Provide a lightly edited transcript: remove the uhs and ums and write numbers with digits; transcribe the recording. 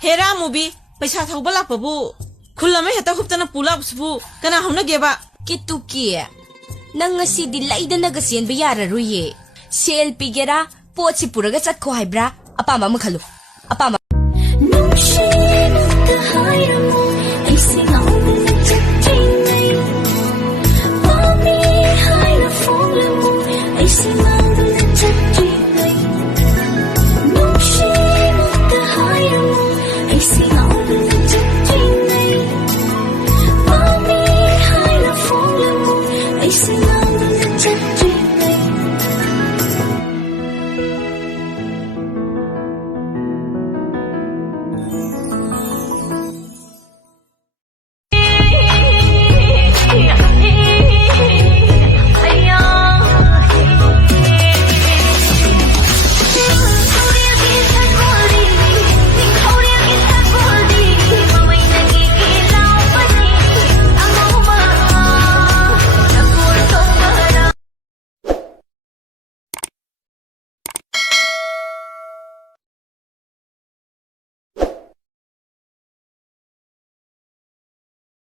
Hera mubi, paisa thaubalak babu. Khulame heta huptana pulap subu, kana hauna geba. Ketuki, nang ngasi di laida nagasiyan bayara ruye. Sale pigera, pot si puraga chat ko haibra, apama makhalu. Apama.